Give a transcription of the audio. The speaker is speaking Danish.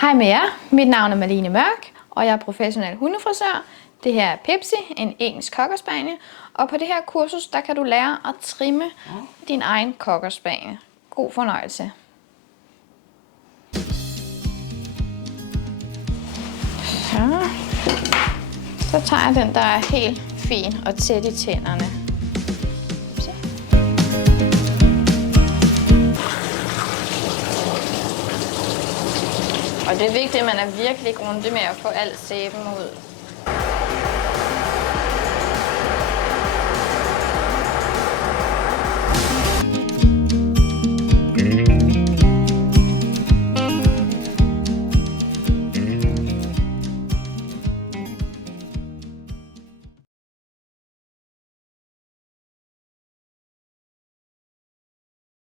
Hej med jer, mit navn er Malene Mørk, og jeg er professionel hundefrisør. Det her er Pepsi, en engelsk cocker spaniel, og på det her kursus, der kan du lære at trimme din egen cocker spaniel. God fornøjelse. Så tager jeg den, der er helt fin og tæt i tænderne. Og det er vigtigt, at man er virkelig grundig med at få al sæben ud.